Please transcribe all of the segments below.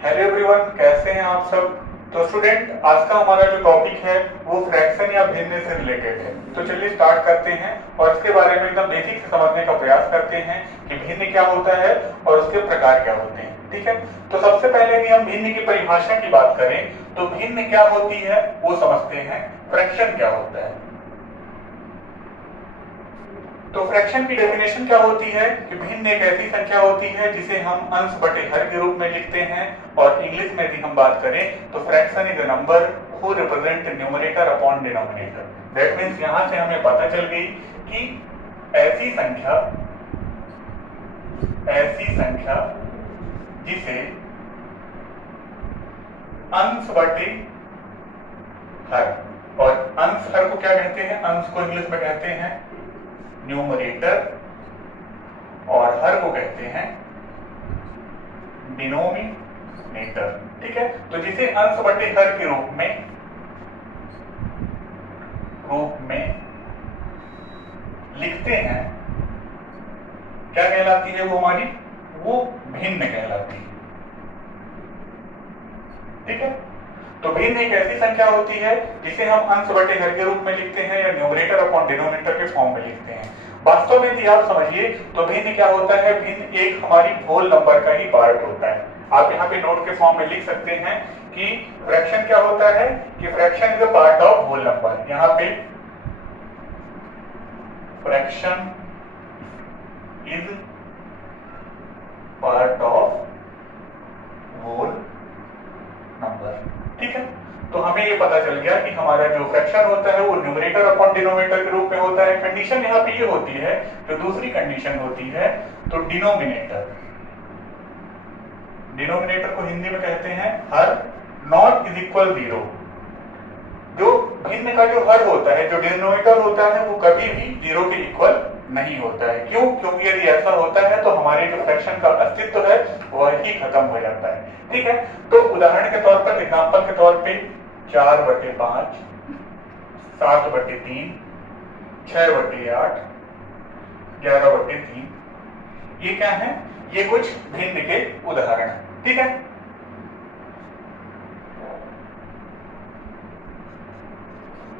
Hello everyone, कैसे हैं आप सब। तो स्टूडेंट, आज का हमारा जो टॉपिक है वो फ्रैक्शन या भिन्न से रिलेटेड है। तो चलिए स्टार्ट करते हैं और इसके बारे में एकदम बेसिक से समझने का प्रयास करते हैं कि भिन्न क्या होता है और उसके प्रकार क्या होते हैं। ठीक है, तो सबसे पहले यदि हम भिन्न की परिभाषा की बात करें तो भिन्न क्या होती है वो समझते हैं। फ्रैक्शन क्या होता है। तो फ्रैक्शन की डेफिनेशन क्या होती है कि भिन्न एक ऐसी संख्या होती है जिसे हम अंश बटे हर के रूप में लिखते हैं, और इंग्लिश में भी हम बात करें तो fraction is a number who represent numerator upon denominator. That means यहां से हमें पता चल गई कि ऐसी संख्या जिसे अंश बटे हर, और अंश हर को क्या कहते हैं, अंश को इंग्लिश में कहते हैं न्यूमरेटर और हर को कहते हैं डिनोमिनेटर। ठीक है, तो जिसे अंश बटे हर के रूप में लिखते हैं क्या कहलाती है वो भिन्न कहलाती है। ठीक है, तो भिन्न एक ऐसी संख्या होती है जिसे हम अंश बटे हर के रूप में लिखते हैं या न्यूमरेटर अपॉन डिनोमिनेटर के फॉर्म में लिखते हैं। वास्तव में यदि आप समझिए तो भिन्न क्या होता है, भिन्न एक हमारी होल नंबर का ही पार्ट होता है। आप यहाँ पे नोट के फॉर्म में लिख सकते हैं कि फ्रैक्शन क्या होता है कि fraction is a part of whole number. यहाँ पे fraction is part of whole number. ठीक है, तो हमें ये पता चल गया कि हमारा जो फ्रैक्शन होता है वो न्यूमरेटर अपॉन डिनोमिनेटर के रूप में होता है। कंडीशन यहाँ पे ये होती है, जो दूसरी कंडीशन होती है तो डिनोमिनेटर को हिंदी में कहते हैं हर नॉट इज इक्वल 0। जो भिन्न का जो हर होता है, जो डिनोमिनेटर होता है वो कभी भी 0 के इक्वल नहीं होता है। क्यों? क्योंकि यदि ऐसा होता है तो हमारे जो फ्रैक्शन का अस्तित्व है वह ही खत्म हो जाता है। ठीक है, तो उदाहरण के तौर पर, एग्जांपल के तौर पे 4/5, 7/3, 6/8, 11/3, ये क्या है? ये कुछ भिन्न के उदाहरण हैं। ठीक है,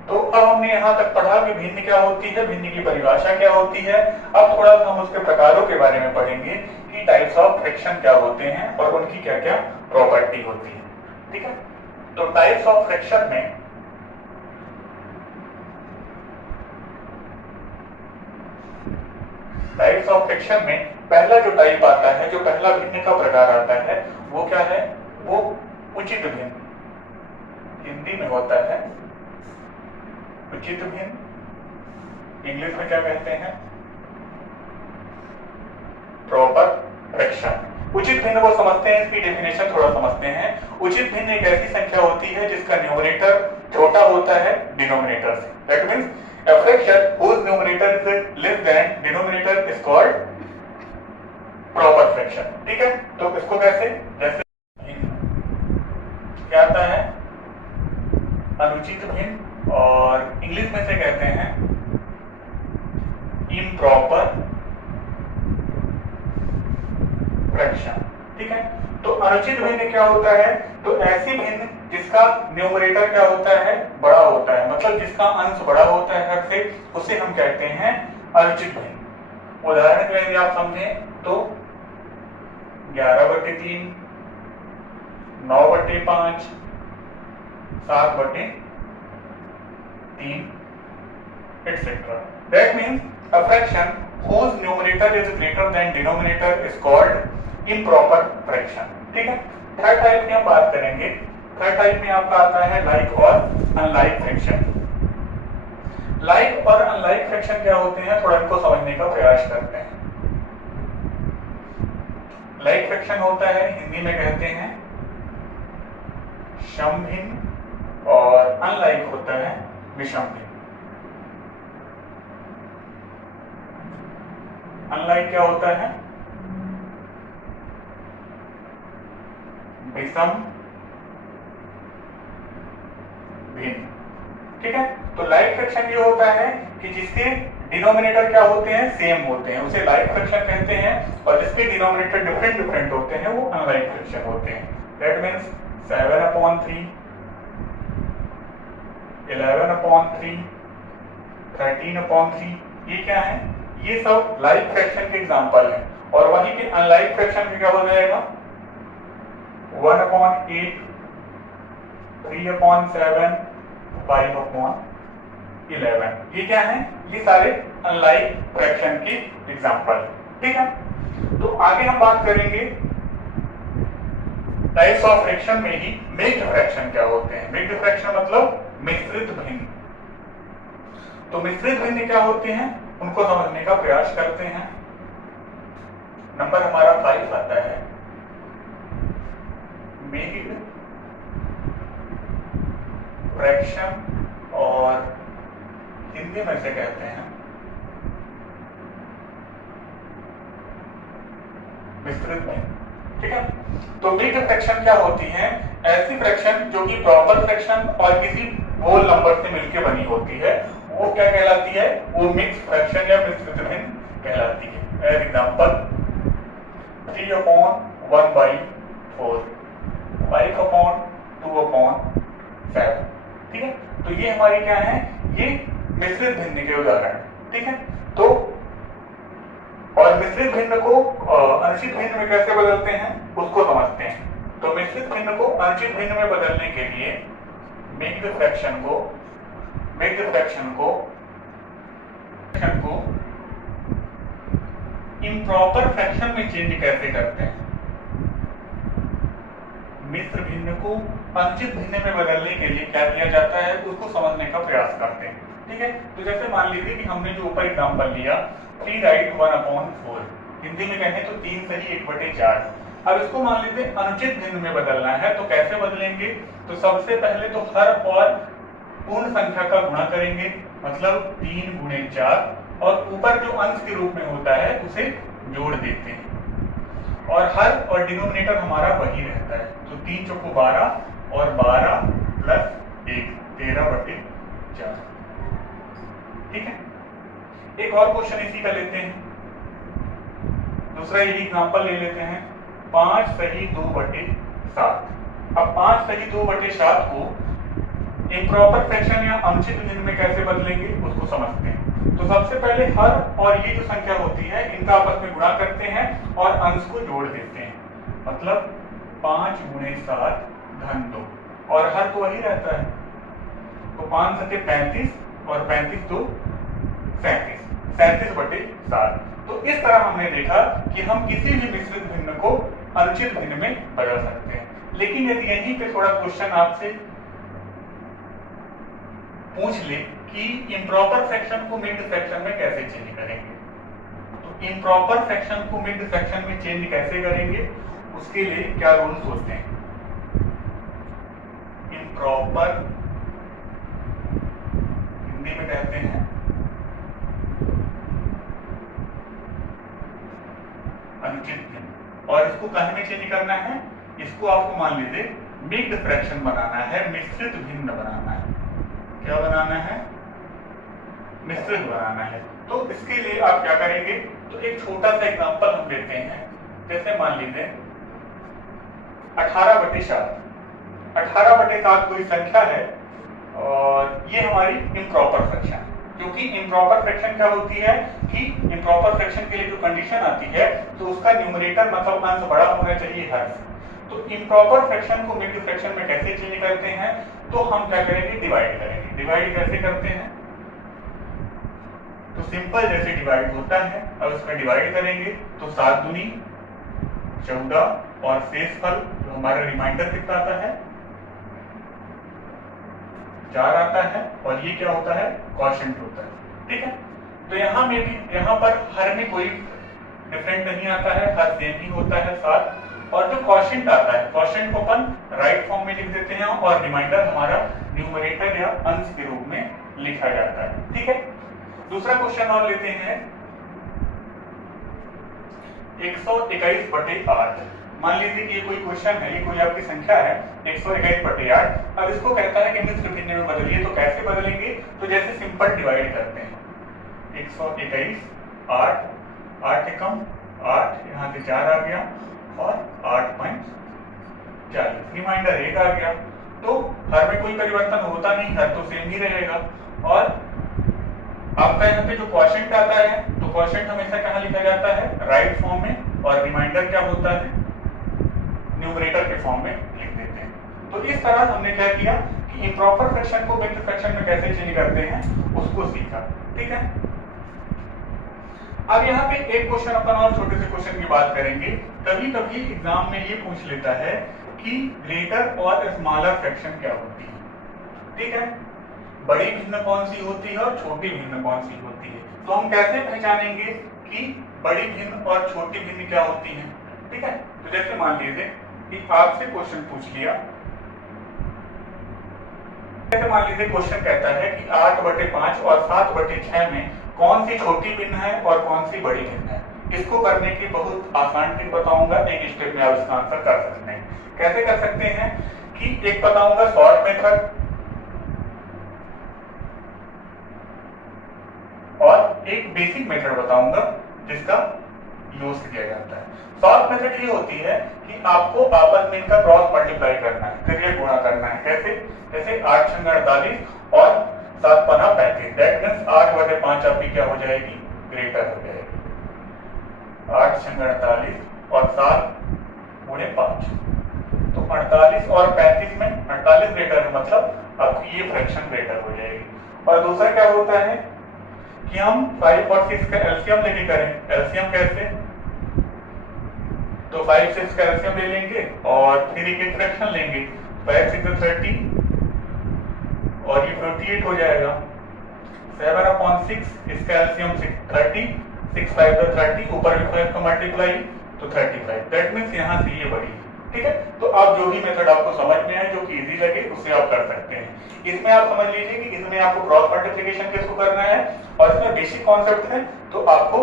तो अब हमने यहां तक पढ़ा कि भिन्न क्या होती है, भिन्न की परिभाषा क्या होती है। अब थोड़ा सा हम उसके प्रकारों के बारे में पढ़ेंगे कि टाइप्स ऑफ फ्रैक्शन क्या होते हैं और उनकी क्या क्या प्रॉपर्टी होती है। ठीक है, तो टाइप्स ऑफ फ्रैक्शन में पहला जो टाइप आता है, जो पहला भिन्न का प्रकार आता है वो क्या है? वो उचित भिन्न, हिंदी में होता है उचित भिन्न, इंग्लिश में क्या कहते हैं? Proper fraction. उचित भिन्न को समझते हैं, इसकी डेफिनेशन थोड़ा समझते हैं। उचित भिन्न एक ऐसी संख्या होती है जिसका न्यूमरेटर छोटा होता है डिनोमिनेटर से। That means a fraction whose numerator is less than denominator is called proper fraction। ठीक है, तो इसको कैसे, जैसे क्या आता है अनुचित भिन्न, और इंग्लिश में से कहते हैं इम्प्रॉपर फ्रैक्शन। ठीक है, तो अनुचित भिन्न क्या होता है? तो ऐसी भिन्न जिसका न्यूमरेटर क्या होता है? बड़ा होता है, मतलब जिसका अंश बड़ा होता है हर से, उसे हम कहते हैं अनुचित भिन्न। उदाहरण के लिए आप समझें तो 11/3, 9/5, 7/3, etc. That means a fraction whose numerator is greater than denominator is called improper fraction। ठीक है, थर्ड टाइप में हम बात करेंगे। थर्ड टाइप में आपका आता है लाइक और अनलाइक फ्रैक्शन। लाइक और अनलाइक फ्रैक्शन क्या होते हैं, थोड़ा इनको समझने का प्रयास करते हैं। लाइक फ्रैक्शन होता है, हिंदी में कहते हैं समभिन्न, और अनलाइक होता है विषमभिन्न। अनलाइक क्या होता है? विषम भिन्न। ठीक है, तो लाइक फ्रैक्शन ये होता है कि जिसके डिनोमिनेटर क्या होते हैं? सेम होते हैं, उसे लाइक फ्रैक्शन कहते हैं, और जिसके डिनोमिनेटर डिफरेंट होते हैं वो अनलाइक फ्रैक्शन होते हैं। दैट मीन्स 7/3, 11/3, 13/3, ये क्या है? ये सब लाइक फ्रैक्शन के एग्जांपल हैं। और वहीं के अनलाइक फ्रैक्शन में क्या हो जाएगा? 1/8, 3/7, 5/11। ये क्या है? ये सारे अनलाइक फ्रैक्शन के एग्जांपल। ठीक है, तो आगे हम बात करेंगे टाइप्स ऑफ फ्रैक्शन में ही मिक्स्ड फ्रैक्शन क्या होते हैं। मिक्स्ड फ्रैक्शन मतलब मिश्रित भिन्न। तो मिश्रित भिन्न क्या होते हैं, उनको समझने का प्रयास करते हैं। नंबर हमारा 5 आता है, मिक्स्ड फ्रैक्शन, और हिंदी में से कहते हैं मिश्रित भिन्न। ठीक है, तो मिक्स्ड फ्रैक्शन क्या होती है? ऐसी फ्रैक्शन जो कि प्रॉपर फ्रैक्शन और किसी होल नंबर से मिलकर बनी होती है, वो क्या कहलाती है? वो मिक्स्ड फ्रैक्शन या मिश्रित भिन्न कहलाती है। As example 3/1/4, 5/2/7। ठीक है, तो ये हमारी क्या है? ये मिश्रित भिन्न के उदाहरण है। ठीक है, तो और मिश्रित भिन्न को अनुचित भिन्न में कैसे बदलते हैं उसको समझते हैं। तो मिश्रित भिन्न को अनुचित भिन्न में बदलने के लिए मिक्स्ड फ्रैक्शन को इम्प्रॉपर फ्रैक्शन में चेंज कैसे करते हैं। मिश्र भिन्न को अनुचित भिन्न में बदलने के लिए क्या किया जाता है उसको समझने का प्रयास करते हैं। ठीक है, तो जैसे मान लीजिए कि हमने जो ऊपर एग्जांपल लिया 3 राइट 1/4, हिंदी में कहें तो 3 सही 1/4। अब इसको मान लीजिए अनुचित भिन्न में बदलना है, तो कैसे बदलेंगे? तो सबसे पहले तो हर और पूर्ण संख्या का गुणा करेंगे, मतलब 3 × 4, और ऊपर जो अंश के रूप में होता है उसे जोड़ देते हैं, और हर और डिनोमिनेटर हमारा वही रहता है। तो 3 चौको 12 और 12 + 1 13/4। ठीक है, एक और क्वेश्चन इसी का लेते हैं, दूसरा यही एग्जांपल ले लेते हैं 5 सही 2/7। अब 5 सही 2/7 को इम्प्रॉपर फ्रैक्शन या अनुचित भिन्न में कैसे बदलेंगे उसको समझते हैं। तो सबसे पहले हर और ये जो संख्या होती है इनका आपस में गुणा करते हैं और अंश को जोड़ देते हैं, मतलब 5 × 7 = 2, और हर तो वही रहता है। तो 5 × 7 = 35 और 35 × 2 = 37, 37/7। तो इस तरह हमने देखा कि हम किसी भी मिश्रित भिन्न को अनुचित भिन्न में बदल सकते हैं। लेकिन यदि यहीं पे थोड़ा क्वेश्चन आपसे पूछ ले कि इम्प्रॉपर फ्रैक्शन को मिक्स्ड फ्रैक्शन में कैसे चेंज करेंगे, तो इम्प्रॉपर फ्रैक्शन को मिक्स्ड फ्रैक्शन में चेंज कैसे करेंगे उसके लिए क्या रूल्स होते हैं। इम्प्रॉपर हिंदी में कहते हैं अनुचित भिन्न, और इसको कहीं में चेंज करना है, इसको आपको मान लीजिए मिक्स्ड फ्रैक्शन बनाना है, मिश्रित भिन्न बनाना है। क्या बनाना है? मिश्रित बनाना है। तो इसके लिए आप क्या करेंगे? तो एक छोटा सा एग्जांपल हम लेते हैं, जैसे मान लीजिए 18/7। 18/7 कोई संख्या है और ये हमारी इम्प्रॉपर फ्रैक्शन, क्योंकि इम्प्रॉपर फ्रैक्शन क्या होती है कि इम्प्रॉपर फ्रैक्शन के लिए जो कंडीशन आती है तो उसका न्यूमरेटर मतलब अंश बड़ा होना चाहिए हर से। तो इम्प्रॉपर फ्रैक्शन को मिक्स्ड फ्रैक्शन में कैसे चेंज करते हैं? तो हम क्या करेंगे? डिवाइड करेंगे। डिवाइड कैसे करते हैं? तो सिंपल जैसे डिवाइड होता है, अब इसमें डिवाइड करेंगे तो 7 दूनी 14, और शेषफल जो हमारा रिमाइंडर कितना आता है 4 आता है, और ये क्या होता है? क्वोशिएंट होता है। ठीक है, तो यहाँ में भी यहाँ पर हर में कोई डिफरेंट नहीं आता है, हर सेम ही होता है 7, और जो क्वोशिएंट आता है क्वोशिएंट को अपन राइट फॉर्म में लिख देते हैं और रिमाइंडर हमारा न्यूमरेटर या अंश के रूप में लिखा जाता है। ठीक है, दूसरा क्वेश्चन और लेते हैं 121/8। मान लीजिए कि ये कोई क्वेश्चन है, ये कोई आपकी संख्या है 121/8। अब इसको कहता है कि मिश्र भिन्न में बदलिए, तो कैसे बदलेंगे? तो जैसे सिंपल डिवाइड करते हैं 121 8 8 एकम 8, यहाँ से 4 आ गया और 8 पॉइंट 40, रिमाइंडर 1 आ गया। तो हर में कोई परिवर्तन होता नहीं, हर तो सेम ही रहेगा। और आपका यहाँ पे जो क्वोशिएंट आता है, तो क्वोशिएंट हमेशा कहाँ लिखा जाता है, राइट फॉर्म में, और रिमाइंडर क्या होता है, न्यूमरेटर के फॉर्म में लिख देते हैं। तो इस तरह हमने क्या किया कि इम्प्रॉपर फ्रैक्शन को मिक्स्ड फ्रैक्शन में कैसे चेंज करते हैं उसको सीखा। ठीक है, अब यहाँ पे एक क्वेश्चन अपन और छोटे से क्वेश्चन की बात करेंगे। कभी कभी एग्जाम में ये पूछ लेता है कि ग्रेटर और स्मॉलर फ्रैक्शन क्या होती है। ठीक है, बड़ी भिन्न कौन सी होती है और छोटी भिन्न कौन सी होती है। तो हम कैसे पहचानेंगे कि बड़ी भिन्न और छोटी भिन्न क्या होती है। ठीक है, तो जैसे मान लीजिए कि आपसे क्वेश्चन पूछ लिया, जैसे मान लीजिए क्वेश्चन कहता है कि 8/5 और 7/6 में कौन सी छोटी भिन्न है और कौन सी बड़ी भिन्न है। इसको करने की बहुत आसान ट्रिक बताऊंगा, एक स्टेप में आप इसका आंसर कर सकते हैं। कैसे कर सकते हैं कि एक बताऊंगा शॉर्ट मेथड और एक बेसिक मेथड बताऊंगा जिसका यूज किया जाता है। शॉर्ट मेथड ये होती है कि आपको आपस में इनका क्रॉस मल्टीप्लाई करना है, फिर ये गुणा करना है। कैसे, जैसे 8 × 48 और 7 × 35, दैट मींस 8/5 आपकी क्या हो जाएगी, ग्रेटर हो जाएगी। 8 × 48 और 7 × 5, तो 48 और 35 में 48 ग्रेटर है, मतलब आपकी ये फ्रैक्शन ग्रेटर हो जाएगी। और दूसरा क्या होता है कि हम 5 और 6 का एलसीएम लेके करें। एलसीएम कैसे, तो 5 6 का एलसीएम ले लेंगे और फिर एक फ्रैक्शन लेंगे, 5 6 30 और ये 48 हो जाएगा। 7/6 इसका एलसीएम 30, 6 5 30, ऊपर भी 5 का मल्टीप्लाई तो 35, दैट मींस यहाँ से ये बड़ी। ठीक है, तो आप जो भी मेथड आपको समझ में आए, जो कि इजी लगे, उससे आप कर सकते हैं। इसमें आप समझ लीजिए कि इसमें आपको क्रॉस मल्टीप्लिकेशन किसको करना है, और इसमें बेसिक कॉन्सेप्ट है, तो आपको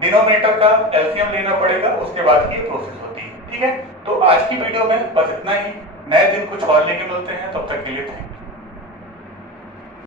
डिनोमिनेटर का एलसीएम लेना पड़ेगा, उसके बाद ये प्रोसेस होती है। ठीक है, तो आज की वीडियो में बस इतना ही। नए दिन कुछ और लेके मिलते हैं, तब तक के लिए थैंक यू।